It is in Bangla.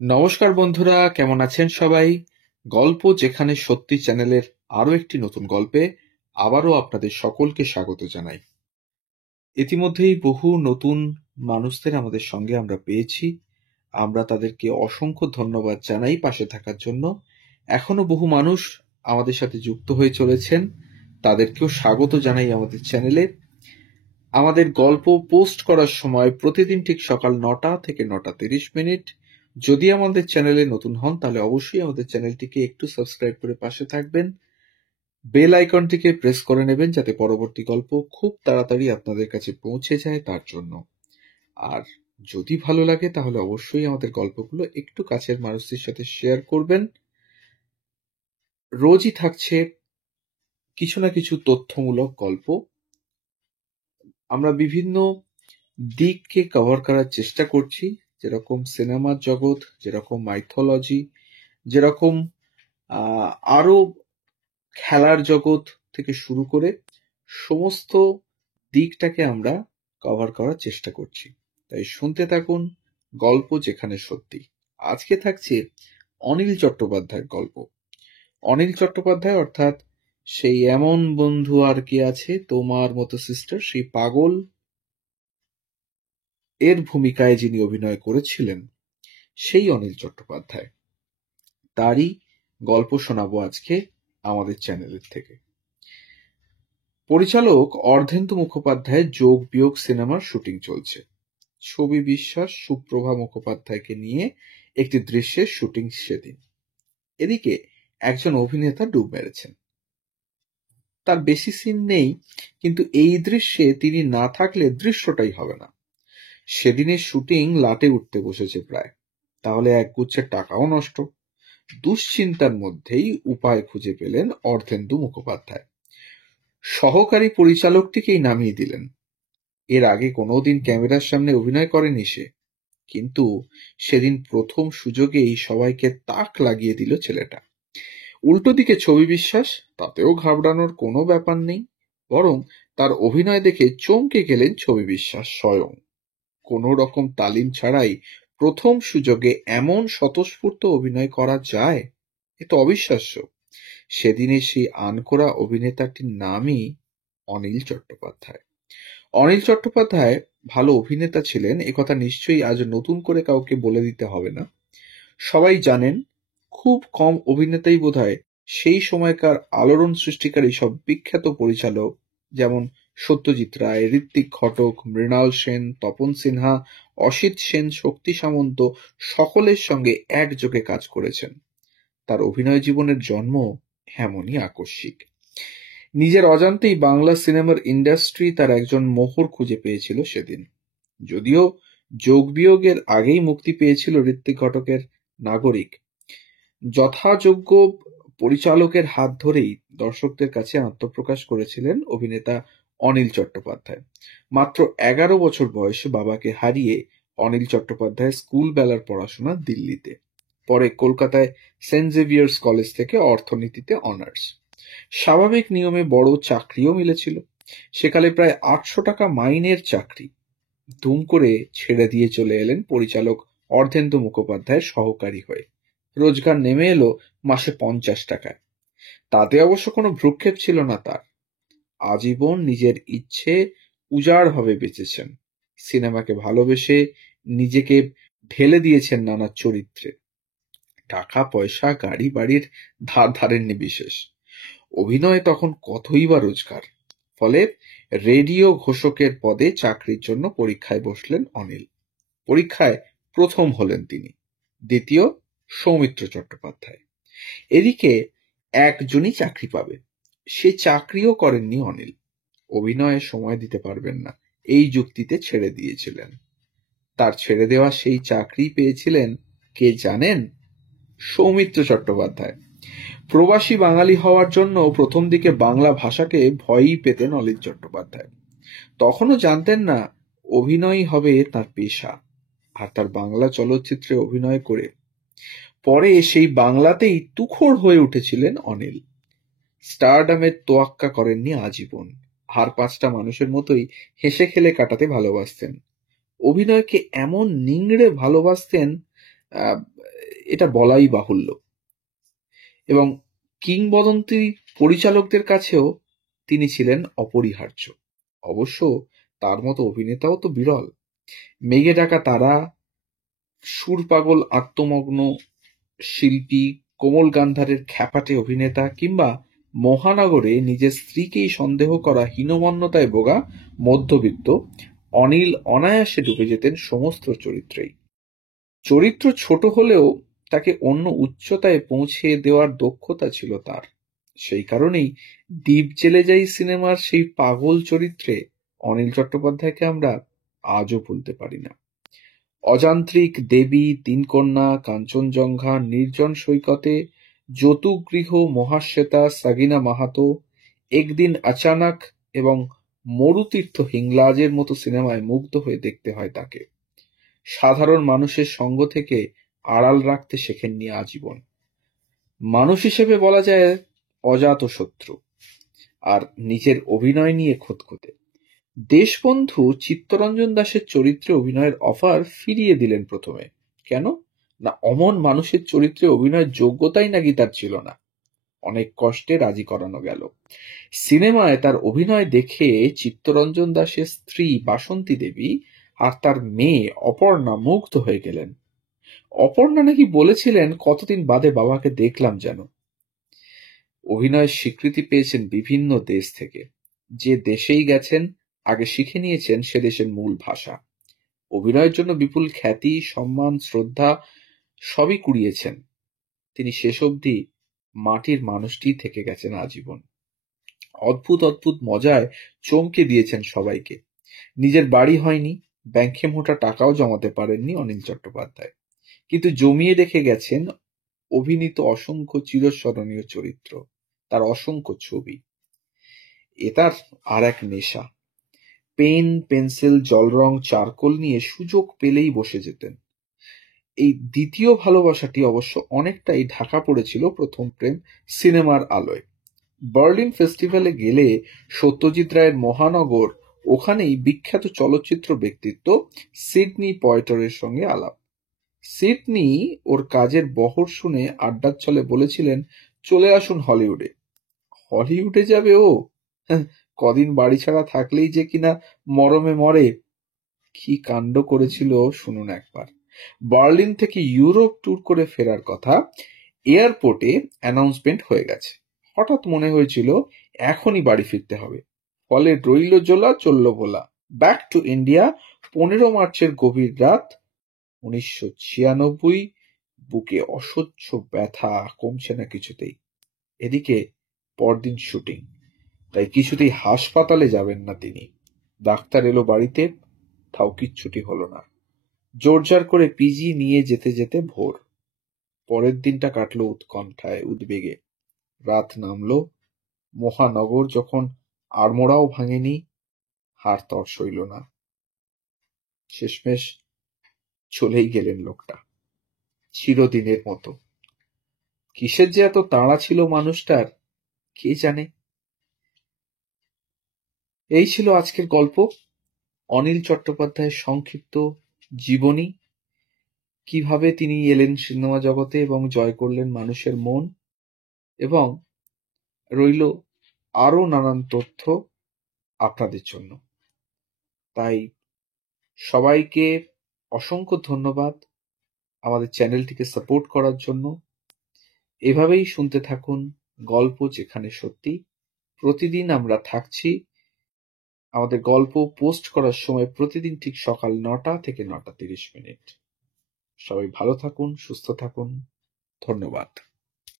নমস্কার বন্ধুরা, কেমন আছেন সবাই? গল্প যেখানে সত্যি চ্যানেলের আরো একটি নতুন গল্পে আবারও আপনাদের সকলকে স্বাগত জানাই। ইতিমধ্যেই বহু নতুন মানুষদের আমাদের সঙ্গে আমরা পেয়েছি। আমরা তাদেরকে অসংখ্য ধন্যবাদ জানাই পাশে থাকার জন্য। এখনো বহু মানুষ আমাদের সাথে যুক্ত হয়ে চলেছেন, তাদেরকেও স্বাগত জানাই আমাদের চ্যানেলে। আমাদের গল্প পোস্ট করার সময় প্রতিদিন ঠিক সকাল ৯টা থেকে ৯টা ৩০ মিনিট। যদি আমাদের চ্যানেলে নতুন হন তাহলে অবশ্যই আমাদের চ্যানেলটিকে একটু সাবস্ক্রাইব করে পাশে থাকবেন, বেল আইকনটিকে প্রেস করে নেবেন যাতে পরবর্তী গল্প খুব তাড়াতাড়ি আপনাদের কাছে পৌঁছে যায় তার জন্য। আর যদি ভালো লাগে তাহলে অবশ্যই আমাদের গল্পগুলো একটু কাছের মানুষদের সাথে শেয়ার করবেন। রোজই থাকছে কিছু না কিছু তথ্যমূলক গল্প। আমরা বিভিন্ন দিককে কভার করার চেষ্টা করছি, যেরকম সিনেমার জগৎ, যেরকম মাইথোলজি, যেরকম আরো খেলার জগৎ থেকে শুরু করে সমস্ত দিকটাকে আমরা কভার করার চেষ্টা করছি। তাই শুনতে থাকুন গল্প যেখানে সত্যি। আজকে থাকছে অনিল চট্টোপাধ্যায়ের গল্প। অনিল চট্টোপাধ্যায় অর্থাৎ সেই এমন বন্ধু আর কি আছে তোমার মতো সিস্টার, সেই পাগল এর ভূমিকায় যিনি অভিনয় করেছিলেন সেই অনিল চট্টোপাধ্যায়, তারই গল্প শোনাবো আজকে আমাদের চ্যানেলের থেকে। পরিচালক অর্ধেন্দু মুখোপাধ্যায়ের যোগ বিয়োগ সিনেমার শুটিং চলছে। ছবি বিশ্বাস সুপ্রভা মুখোপাধ্যায়কে নিয়ে একটি দৃশ্যের শুটিং সেদিন। এদিকে একজন অভিনেতা ডুব মেরেছেন। তার বেশি সিন নেই, কিন্তু এই দৃশ্যে তিনি না থাকলে দৃশ্যটাই হবে না। সেদিনের শুটিং লাটে উঠতে বসেছে প্রায়, তাহলে একগুচ্ছের টাকাও নষ্ট। দুশ্চিন্তার মধ্যেই উপায় খুঁজে পেলেন অর্ধেন্দু মুখোপাধ্যায়। সহকারী পরিচালকটিকেই নামিয়ে দিলেন। এর আগে কোনোদিন ক্যামেরার সামনে অভিনয় করেনি সে, কিন্তু সেদিন প্রথম সুযোগেই সবাইকে তাক লাগিয়ে দিল ছেলেটা। উল্টো দিকে ছবি বিশ্বাস, তাতেও ঘাবড়ানোর কোনো ব্যাপার নেই, বরং তার অভিনয় দেখে চমকে গেলেন ছবি বিশ্বাস স্বয়ং। কোনো রকম তালিম ছাড়াই প্রথম সুযোগে এমন স্বতঃস্ফূর্ত অভিনয় করা যায়, এ তো অবিশ্বাস্য। সেদিনে সেই আনকোড়া অভিনেতাটির নামই অনিল চট্টোপাধ্যায়। অনিল চট্টোপাধ্যায় ভালো অভিনেতা ছিলেন একথা নিশ্চয়ই আজ নতুন করে কাউকে বলে দিতে হবে না, সবাই জানেন। খুব কম অভিনেতাই বোধহয় সেই সময়কার আলোড়ন সৃষ্টিকারী সব বিখ্যাত পরিচালক যেমন সত্যজিৎ রায়, ঋত্বিক ঘটক, মৃণাল সেন, তপন সিনহা, অসিত সেন, শক্তি সামন্ত সকলের সঙ্গে একযোগে কাজ করেছেন। তার অভিনয় জীবনের জন্ম এমনই আকস্মিক। নিজের অজান্তেই বাংলা সিনেমার ইন্ডাস্ট্রি তার একজন মোহর খুঁজে পেয়েছিল সেদিন। যদিও যোগ বিয়োগের আগেই মুক্তি পেয়েছিল ঋত্বিক ঘটকের নাগরিক। যথাযোগ্য পরিচালকের হাত ধরেই দর্শকদের কাছে আত্মপ্রকাশ করেছিলেন অভিনেতা অনিল চট্টোপাধ্যায়। মাত্র 11 বছর বয়সে বাবাকে হারিয়ে অনিল চট্টোপাধ্যায় স্কুল বেলার পড়াশোনা দিল্লিতে, পরে কলকাতায় সেন্ট জেভিয়ার্স কলেজ থেকে অর্থনীতিতে অনার্স। স্বাভাবিক নিয়মে বড় চাকরিও মিলেছিল, সেকালে প্রায় 800 টাকা মাইনের চাকরি। দুম করে ছেড়ে দিয়ে চলে এলেন পরিচালক অর্ধেন্দু মুখোপাধ্যায়ের সহকারী হয়ে। রোজগার নেমে এলো মাসে 50 টাকায়। তাতে অবশ্য কোনো ভ্রুক্ষেপ ছিল না তার। আজীবন নিজের ইচ্ছে উজাড়ভাবে বেঁচেছেন। সিনেমাকে ভালোবেসে নিজেকে ঢেলে দিয়েছেন নানা চরিত্রে। টাকা পয়সা গাড়ি বাড়ির ধার ধারেননি বিশেষ। অভিনয় তখন কতই বা রোজগার। ফলে রেডিও ঘোষকের পদে চাকরির জন্য পরীক্ষায় বসলেন অনিল। পরীক্ষায় প্রথম হলেন তিনি, দ্বিতীয় সৌমিত্র চট্টোপাধ্যায়। এদিকে একজনই চাকরি পাবে, সে চাকরিও করেননি অনিল। অভিনয়ে সময় দিতে পারবেন না এই যুক্তিতে ছেড়ে দিয়েছিলেন। তার ছেড়ে দেওয়া সেই চাকরি পেয়েছিলেন কে জানেন? সৌমিত্র চট্টোপাধ্যায়। প্রবাসী বাঙালি হওয়ার জন্য প্রথম দিকে বাংলা ভাষাকে ভয়ই পেতেন অনিল চট্টোপাধ্যায়। তখনও জানতেন না অভিনয় হবে তার পেশা। আর তার বাংলা চলচ্চিত্রে অভিনয় করে পরে সেই বাংলাতেই তুখোড় হয়ে উঠেছিলেন অনিল। স্টারডামের তোয়াক্কা করেননি আজীবন। আর 5টা মানুষের মতোই হেসে খেলে কাটাতে ভালোবাসতেন। অভিনয়কে এমন নিংড়ে ভালোবাসতেন এটা বলাই বাহুল্য। এবং কিংবদন্তি পরিচালকদের কাছেও তিনি ছিলেন অপরিহার্য। অবশ্য তার মতো অভিনেতাও তো বিরল। মেঘে ঢাকা তারা, সুরপাগল আত্মমগ্ন শিল্পী, কোমল গান্ধারের খ্যাপাটে অভিনেতা, কিংবা মহানগরে নিজের স্ত্রীকেই সন্দেহ করা হীনমন্যতায় ভোগা মধ্যবিত্ত অনিল অনায়াসে ডুবে যেতেন সমস্ত চরিত্রেই। চরিত্র ছোট হলেও তাকে অন্য উচ্চতায় পৌঁছে দেওয়ার দক্ষতা ছিল তার। সেই কারণেই দ্বীপ জেলে যাই সিনেমার সেই পাগল চরিত্রে অনিল চট্টোপাধ্যায়কে আমরা আজও ভুলতে পারি না। অযান্ত্রিক, দেবী, তিনকন্যা, কাঞ্চনজঙ্ঘা, নির্জন সৈকতে, যতুগৃহ, মহাশ্বেতা, সাগিনা মাহাতো, একদিন আচানক এবং মরুতীর্থ হিংলাজের মতো সিনেমায় মুগ্ধ হয়ে দেখতে হয় তাকে। সাধারণ মানুষের সঙ্গ থেকে আড়াল রাখতে শেখেননি আজীবন। মানুষ হিসেবে বলা যায় অজাতশত্রু, আর নিজের অভিনয় নিয়ে খোঁতখোঁতে। দেশবন্ধু চিত্তরঞ্জন দাশের চরিত্রে অভিনয়ের অফার ফিরিয়ে দিলেন প্রথমে। কেন না, অমন মানুষের চরিত্রে অভিনয়ের যোগ্যতাই নাকি তার ছিল না। অনেক কষ্টে রাজি করানো গেল। সিনেমায় তার অভিনয় দেখে চিত্তরঞ্জন দাশের স্ত্রী বাসন্তী দেবী আর তার মেয়ে অপর্ণা মুগ্ধ হয়ে গেলেন। অপর্ণা নাকি বলেছিলেন, কতদিন বাদে বাবাকে দেখলাম যেন। অভিনয়ের স্বীকৃতি পেয়েছেন বিভিন্ন দেশ থেকে। যে দেশেই গেছেন আগে শিখে নিয়েছেন সে দেশের মূল ভাষা। অভিনয়ের জন্য বিপুল খ্যাতি, সম্মান, শ্রদ্ধা সবই কুড়িয়েছেন। তিনি শেষ অবধি মাটির মানুষটি থেকে গেছেন আজীবন। অদ্ভুত অদ্ভুত মজায় চমকে দিয়েছেন সবাইকে। নিজের বাড়ি হয়নি, ব্যাংকে মোটা টাকাও জমাতে পারেননি অনিল চট্টোপাধ্যায়, কিন্তু জমিয়ে রেখে গেছেন অভিনীত অসংখ্য চিরস্মরণীয় চরিত্র, তার অসংখ্য ছবি। এ তার আর এক নেশা। পেন, পেন্সিল, জলরং, চারকোল নিয়ে সুযোগ পেলেই বসে যেতেন। এই দ্বিতীয় ভালোবাসাটি অবশ্য অনেকটাই ঢাকা পড়েছিল প্রথম প্রেম সিনেমার আলোয়। বার্লিন ফেস্টিভ্যালে গেলে সত্যজিৎ রায়ের মহানগর, ওখানেই বিখ্যাত চলচ্চিত্র ব্যক্তিত্ব সিডনি পয়টরের সঙ্গে আলাপ। সিডনি ওর কাজের বহর শুনে আড্ডার ছলে বলেছিলেন, চলে আসুন হলিউডে। হলিউডে যাবে ও? কদিন বাড়ি ছাড়া থাকলেই যে কিনা মরমে মরে। কি কাণ্ড করেছিল শুনুন একবার। বার্লিন থেকে ইউরোপ ট্যুর করে ফেরার কথা, এয়ারপোর্টে অ্যানাউন্সমেন্ট হয়ে গেছে। হঠাৎ মনে হয়েছিল এখনই বাড়ি ফিরতে হবে। ফলে রইল জোলা, চলল ভোলা। Back to India. 15 মার্চের গভীর রাত 1996। বুকে অসহ্য ব্যথা, কমছে না কিছুতেই। এদিকে পরদিন শুটিং, তাই কিছুতেই হাসপাতালে যাবেন না তিনি। ডাক্তার এলো বাড়িতে, তাও কিচ্ছুটি হলো না। জোরজার করে পিজি নিয়ে যেতে যেতে ভোর। পরের দিনটা কাটলো উৎকণ্ঠায়, উদ্বেগে। রাত নামলো। মহানগর যখন আড়মোড়াও ভাঙেনি, হার তর সইল না। শেষমেশ চলেই গেলেন লোকটা, চিরদিনের মতো। কিসের যে এত তাড়া ছিল মানুষটার, কে জানে। এই ছিল আজকের গল্প, অনিল চট্টোপাধ্যায়ের সংক্ষিপ্ত জীবনী। কিভাবে তিনি এলেন সিনেমা জগতে এবং জয় করলেন মানুষের মন। এবং রইল আরো নানান তথ্য আপনাদের জন্য। তাই সবাইকে অসংখ্য ধন্যবাদ আমাদের চ্যানেলটিকে সাপোর্ট করার জন্য। এভাবেই শুনতে থাকুন গল্প যেখানে সত্যি। প্রতিদিন আমরা থাকছি। আমাদের গল্প পোস্ট করার সময় প্রতিদিন ঠিক সকাল 9টা থেকে 9টা 30 মিনিট। সবাই ভালো থাকুন, সুস্থ থাকুন। ধন্যবাদ।